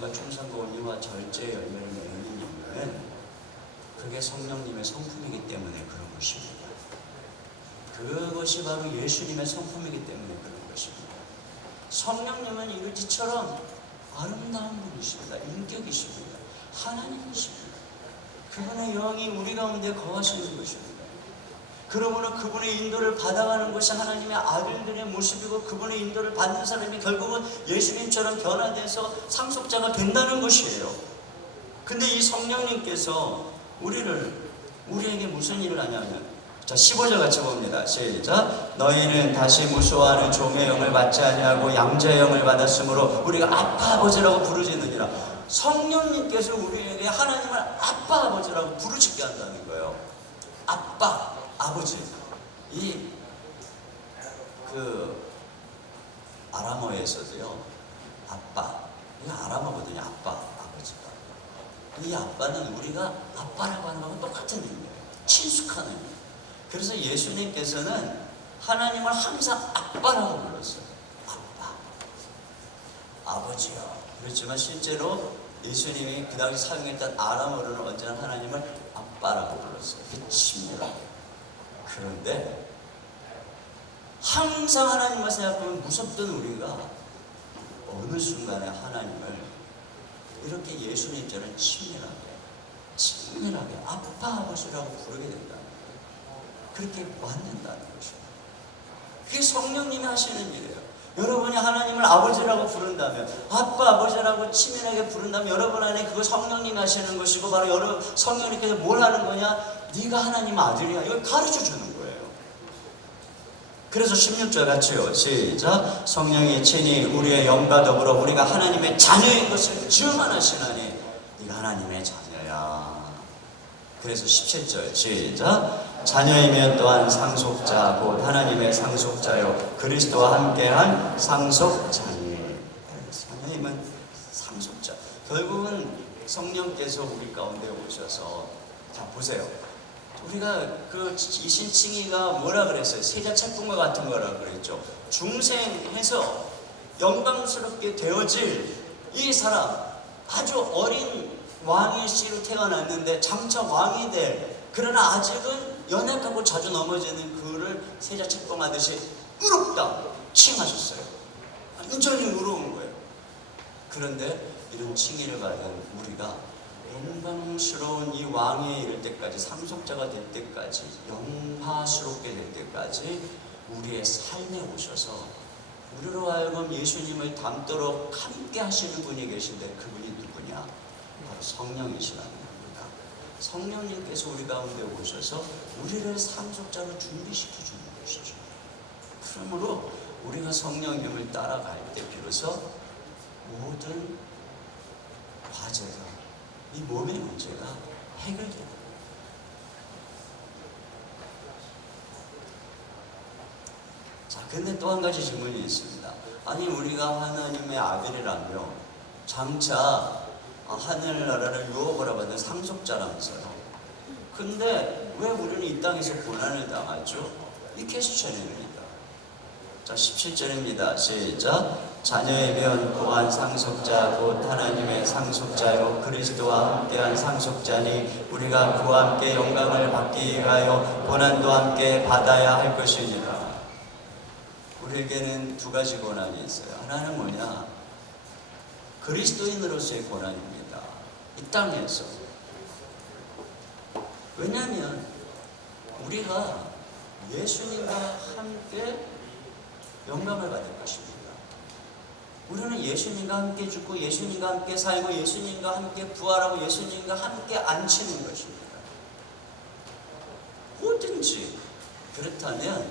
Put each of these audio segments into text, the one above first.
충성과 온유와 절제의 열매를 맺는 이유는 그게 성령님의 성품이기 때문에 그런 것입니다. 그것이 바로 예수님의 성품이기 때문에 그런 것입니다. 성령님은 이루지처럼 아름다운 분이십니다. 인격이십니다. 하나님이십니다. 그분의 영이 우리 가운데 거하시는 것입니다. 그러므로 그분의 인도를 받아가는 것이 하나님의 아들들의 모습이고, 그분의 인도를 받는 사람이 결국은 예수님처럼 변화돼서 상속자가 된다는 것이에요. 근데 이 성령님께서 우리에게 무슨 일을 하냐면, 자 15절 같이 봅니다. 시작. 너희는 다시 무수하는 종의 영을 받지 아니하고 양자의 영을 받았으므로 우리가 아빠 아버지라고 부르짖느니라. 성령님께서 우리에게 하나님을 아빠 아버지라고 부르짖게 한다는 거예요. 아빠 아버지. 아람어에서도요, 아빠, 이거 아람어거든요. 아빠, 아버지가. 이 아빠는 우리가 아빠라고 하는 거랑 똑같은 의미예요. 친숙한 의미. 그래서 예수님께서는 하나님을 항상 아빠라고 불렀어요. 아빠, 아버지요. 그렇지만 실제로 예수님이 그 당시 사용했던 아람어로는 언제나 하나님을 아빠라고 불렀어요. 친밀하게. 그런데 항상 하나님만 생각하면 무섭던 우리가 어느 순간에 하나님을 이렇게 예수님처럼 친밀하게 아빠 아버지라고 부르게 된다는 거예요. 그렇게 만든다는 것입니다. 그게 성령님이 하시는 일이에요. 여러분이 하나님을 아버지라고 부른다면, 아빠 아버지라고 친밀하게 부른다면 여러분 안에 그거 성령님이 하시는 것이고, 바로 성령님께서 뭘 하는 거냐? 네가 하나님 아들이야. 이걸 가르쳐 주는 거예요. 그래서 16절 같이요. 시작. 성령이 친히 우리의 영과 더불어 우리가 하나님의 자녀인 것을 증언하시나니 네가 하나님의 자녀야. 그래서 17절 시작. 자녀이면 또한 상속자 곧 하나님의 상속자요 그리스도와 함께한 상속자니. 자녀이면 상속자. 결국은 성령께서 우리 가운데 오셔서, 자 보세요. 우리가 그 이신칭의가 뭐라 그랬어요? 세자 책봉과 같은 거라 그랬죠. 중생해서 영광스럽게 되어질 이 사람, 아주 어린 왕의 씨로 태어났는데 장차 왕이 될, 그러나 아직은 연약하고 자주 넘어지는 그를 세자 책봉하듯이 의롭다 칭하셨어요. 완전히 의로운 거예요. 그런데 이런 칭의를 받은 우리가 영광스러운 이 왕에 이를 때까지, 상속자가 될 때까지, 영화스럽게 될 때까지 우리의 삶에 오셔서 우리로 하여금 예수님을 닮도록 함께 하시는 분이 계신데, 그분이 누구냐? 바로 성령이시라는 겁니다. 성령님께서 우리 가운데 오셔서 우리를 상속자로 준비시켜 주는 것이죠. 그러므로 우리가 성령님을 따라갈 때 비로소 모든 과제가, 이 몸의 문제가 해결됩니다. 자, 근데 또 한 가지 질문이 있습니다. 아니, 우리가 하나님의 아들이라며 장차 하늘나라를 유업으로 받는 상속자라면서요. 근데 왜 우리는 이 땅에서 고난을 당하죠? 이 퀘스천입니다. 자, 17절입니다. 시작. 자녀이면 또한 상속자 곧 하나님의 상속자요 그리스도와 함께한 상속자니 우리가 그와 함께 영광을 받기 위하여 고난도 함께 받아야 할 것이니라. 우리에게는 두 가지 고난이 있어요. 하나는 뭐냐? 그리스도인으로서의 고난입니다. 이 땅에서. 왜냐하면 우리가 예수님과 함께 영광을 받을 것입니다. 우리는 예수님과 함께 죽고 예수님과 함께 살고 예수님과 함께 부활하고 예수님과 함께 앉히는 것입니다. 뭐든지. 그렇다면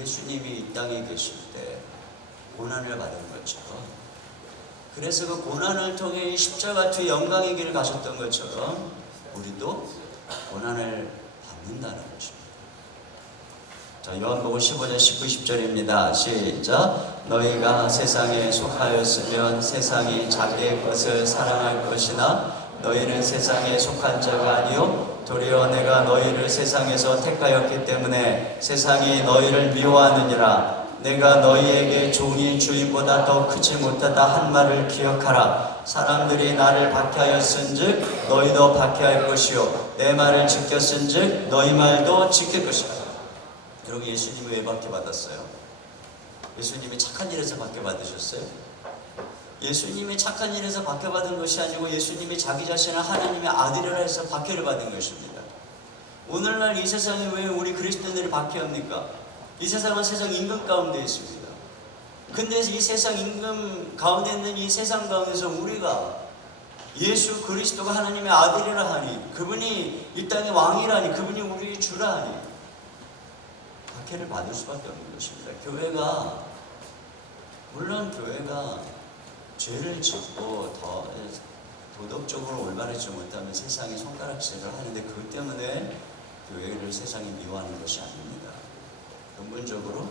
예수님이 이 땅에 계실 때 고난을 받은 것처럼, 그래서 그 고난을 통해 십자가 뒤 영광의 길을 가셨던 것처럼 우리도 고난을 받는다는 것입니다. 자, 요한복음 15장 19, 20절입니다. 시작. 너희가 세상에 속하였으면 세상이 자기의 것을 사랑할 것이나 너희는 세상에 속한 자가 아니요 도리어 내가 너희를 세상에서 택하였기 때문에 세상이 너희를 미워하느니라. 내가 너희에게 종이 주인보다 더 크지 못하다 한 말을 기억하라. 사람들이 나를 박해하였은즉 너희도 박해할 것이요 내 말을 지켰은즉 너희 말도 지킬 것이다. 여러분, 예수님이 왜 박해받았어요? 예수님이 착한 일에서 박해받으셨어요? 예수님이 착한 일에서 박해받은 것이 아니고 예수님이 자기 자신을 하나님의 아들이라 해서 박해를 받은 것입니다. 오늘날 이 세상에 왜 우리 그리스도인들이 박해합니까? 이 세상은 세상 임금 가운데 있습니다. 근데 이 세상 임금 가운데 있는 이 세상 가운데서 우리가 예수 그리스도가 하나님의 아들이라 하니, 그분이 이 땅의 왕이라니, 그분이 우리의 주라 하니 박해를 받을 수밖에 없는 것입니다. 물론 교회가 죄를 짓고 더 도덕적으로 올바르지 못하면 세상이 손가락질을 하는데, 그것 때문에 교회를 세상이 미워하는 것이 아닙니다. 근본적으로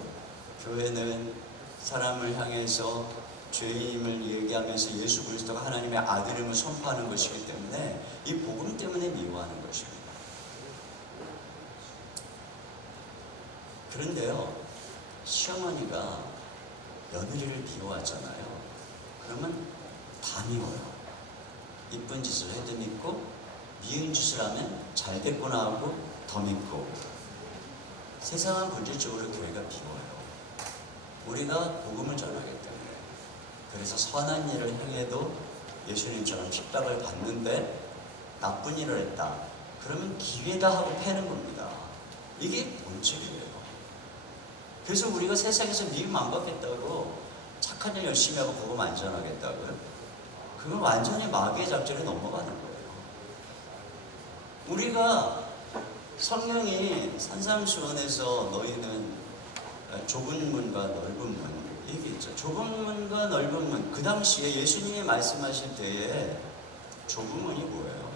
교회는 사람을 향해서 죄인임을 얘기하면서 예수 그리스도가 하나님의 아들임을 선포하는 것이기 때문에 이 복음 때문에 미워하는 것입니다. 그런데요, 시어머니가 며느리를 미워하잖아요. 그러면 다 미워요. 이쁜 짓을 해도 믿고, 미운 짓을 하면 잘 됐구나 하고 더 믿고. 세상은 본질적으로 교회가 미워요. 우리가 복음을 전하기 때문에. 그래서 선한 일을 행해도 예수님처럼 핍박을 받는데 나쁜 일을 했다, 그러면 기회다 하고 패는 겁니다. 이게 본질이에요. 그래서 우리가 세상에서 미움 안 받겠다고 착한 일 열심히 하고 복음 안 전하겠다고요? 그건 완전히 마귀의 작전에 넘어가는 거예요. 우리가 성령이 산상수원에서 너희는 좁은 문과 넓은 문 얘기했죠. 좁은 문과 넓은 문, 그 당시에 예수님이 말씀하실 때에 좁은 문이 뭐예요?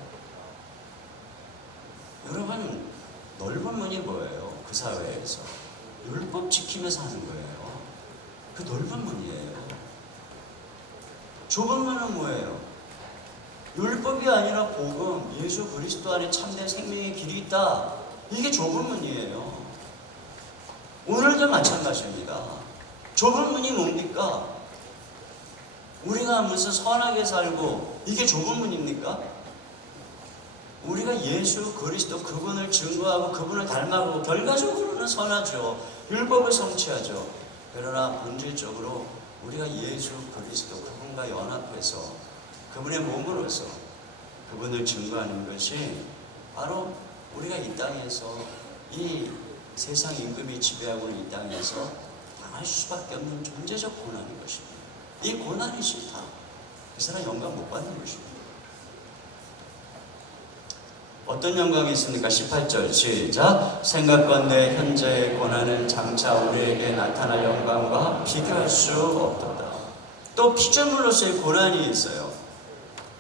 여러분, 넓은 문이 뭐예요? 그 사회에서 율법 지키면서 하는 거예요. 그 넓은 문이에요. 좁은 문은 뭐예요? 율법이 아니라 복음, 예수 그리스도 안에 참된 생명의 길이 있다. 이게 좁은 문이에요. 오늘도 마찬가지입니다. 좁은 문이 뭡니까? 우리가 무슨 선하게 살고 이게 좁은 문입니까? 우리가 예수 그리스도 그분을 증거하고 그분을 닮아가고 결과적으로는 선하죠. 율법을 성취하죠. 그러나 본질적으로 우리가 예수 그리스도 그분과 연합해서 그분의 몸으로서 그분을 증거하는 것이 바로 우리가 이 땅에서, 이 세상 임금이 지배하고 있는 이 땅에서 당할 수밖에 없는 존재적 고난인 것입니다. 이 고난이 싫다, 그 사람 영광 못 받는 것입니다. 어떤 영광이 있습니까? 18절 시작. 생각건대 현재의 고난은 장차 우리에게 나타날 영광과 비교할 수 없도다. 또 피조물로서의 고난이 있어요.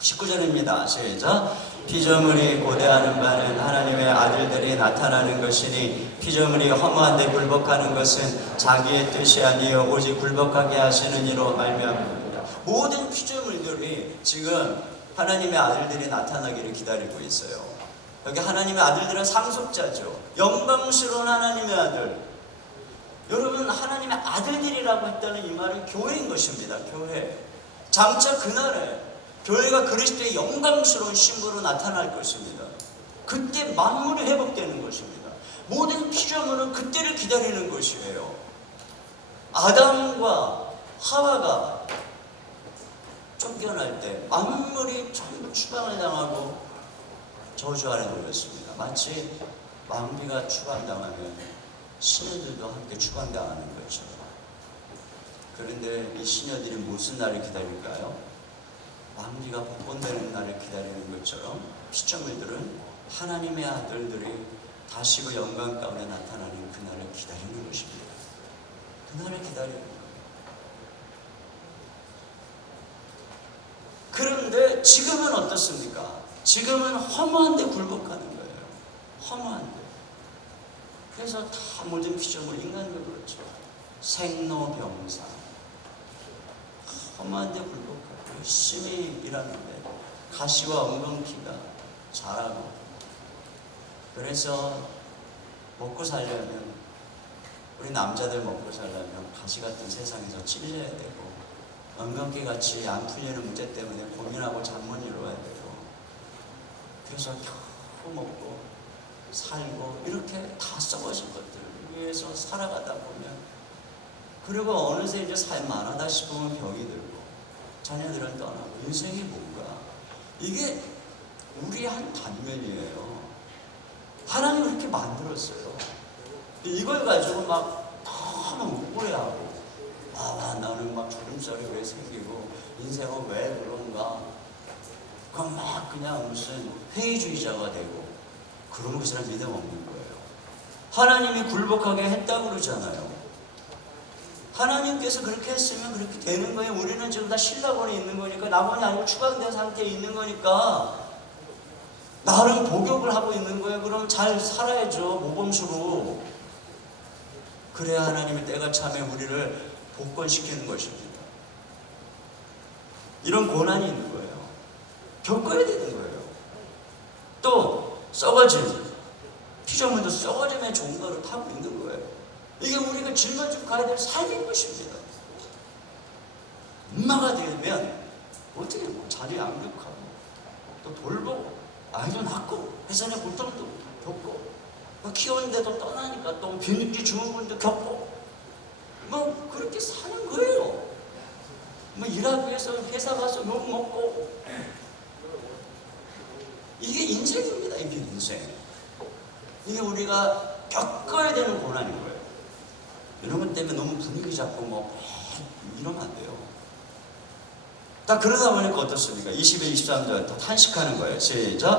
19절입니다. 시작. 피조물이 고대하는 바는 하나님의 아들들이 나타나는 것이니 피조물이 허무한데 굴복하는 것은 자기의 뜻이 아니요 오직 굴복하게 하시는 이로 말미암습니다. 모든 피조물들이 지금 하나님의 아들들이 나타나기를 기다리고 있어요. 여기 하나님의 아들들은 상속자죠. 영광스러운 하나님의 아들. 여러분, 하나님의 아들들이라고 했다는 이 말은 교회인 것입니다. 교회. 장차 그날에 교회가 그리스도의 영광스러운 신부로 나타날 것입니다. 그때 만물이 회복되는 것입니다. 모든 피조물은 그때를 기다리는 것이에요. 아담과 하와가 쫓겨날 때 만물이 전부 추방을 당하고 저주 아래 놓였습니다. 마치 왕비가 추방당하면 시녀들도 함께 추방당하는 것처럼. 그런데 이 시녀들이 무슨 날을 기다릴까요? 왕비가 복권되는 날을 기다리는 것처럼 피조물들은 하나님의 아들들이 다시 그 영광 가운데 나타나는 그날을 기다리는 것입니다. 그날을 기다리는 거예요. 그런데 지금은 어떻습니까? 지금은 허무한데 굴복하는 거예요. 허무한데. 그래서 다 모든 피조물, 인간도 그렇죠. 생로병사. 허무한데 굴복하고 열심히 일하는데 가시와 엉겅퀴가 자라고. 그래서 먹고 살려면, 우리 남자들 먹고 살려면 가시 같은 세상에서 찔려야 되고 엉겅퀴 같이 안 풀리는 문제 때문에 고민하고 잠 못 이루어야 돼요. 그래서 겨우 먹고 살고 이렇게 다 썩어진 것들 위해서 살아가다 보면, 그리고 어느새 이제 삶 많아다 싶으면 병이 들고 자녀들은 떠나고 인생이 뭔가, 이게 우리의 한 단면이에요. 하나님이 그렇게 만들었어요. 이걸 가지고 막 너무 우울해하고, 나는 막 주름살이 왜 생기고 인생은 왜 그런가, 그럼 막 그냥 무슨 회의주의자가 되고, 그러면 그 사람 믿음 없는 거예요. 하나님이 굴복하게 했다고 그러잖아요. 하나님께서 그렇게 했으면 그렇게 되는 거예요. 우리는 지금 다 신라본에 있는 거니까, 나본이 아니고 추방된 상태에 있는 거니까 나름 복역을 하고 있는 거예요. 그럼 잘 살아야죠, 모범수로. 그래야 하나님의 때가 참에 우리를 복권시키는 것입니다. 이런 고난이 있는 거예요. 겪어야 되는 거예요. 또 썩어짐, 피조물도 썩어짐의 종로를 타고 있는 거예요. 이게 우리가 짊어지고 가야 될 삶인 것입니다. 엄마가 되면 어떻게 뭐 자녀 양육하고 또 돌보고 아이도 낳고 회사의 고통도 겪고, 키우는데도 떠나니까 또 비닉지 증후군도 겪고, 뭐 그렇게 사는 거예요. 뭐 일하기 위해서 회사 가서 욕 먹고, 이게 인생입니다. 이게 인생. 이게 우리가 겪어야 되는 고난인 거예요. 이런 것 때문에 너무 분위기 잡고 뭐 이러면 안 돼요. 딱 그러다 보니까 어떻습니까? 21, 23절 다 탄식하는 거예요. 시작.